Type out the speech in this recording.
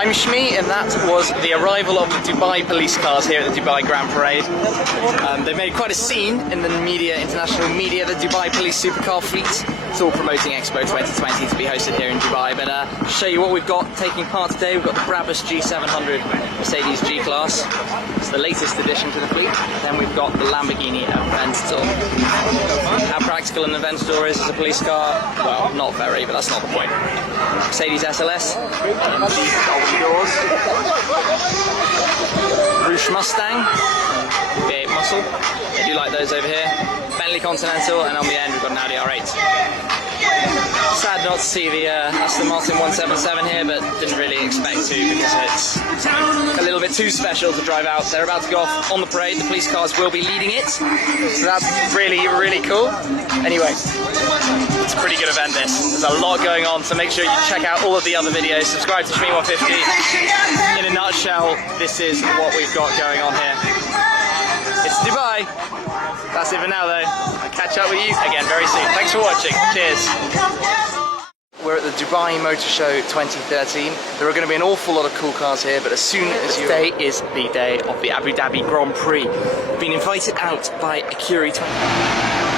I'm Shmi, and that was the arrival of the Dubai police cars here at the Dubai Grand Parade. They've made quite a scene in the media, international media, the Dubai police supercar fleet. It's all promoting Expo 2020 to be hosted here in Dubai. But to show you what we've got taking part today, we've got the Brabus G700 Mercedes G-Class. It's the latest addition to the fleet. Then we've got the Lamborghini Aventador. How practical an Aventador is as a police car? Well, not very, but that's not the point. Mercedes SLS. Doors. Rouge Mustang, V8 Muscle, they do like those over here. Bentley Continental, and on the end we've got an Audi R8. Sad not to see the Aston Martin 177 here, but didn't really expect to because it's a little bit too special to drive out. They're about to go off on the parade, the police cars will be leading it, so that's really, really cool. Anyway, it's a pretty good event this. There's a lot going on, so make sure you check out all of the other videos. Subscribe to Shmi150. In a nutshell, this is what we've got going on here. It's Dubai. That's it for now though. I'll catch up with you again very soon. Thanks for watching. Cheers. We're at the Dubai Motor Show 2013. There are going to be an awful lot of cool cars here, but as soon as today is the day of the Abu Dhabi Grand Prix. Been invited out by Acuri 20.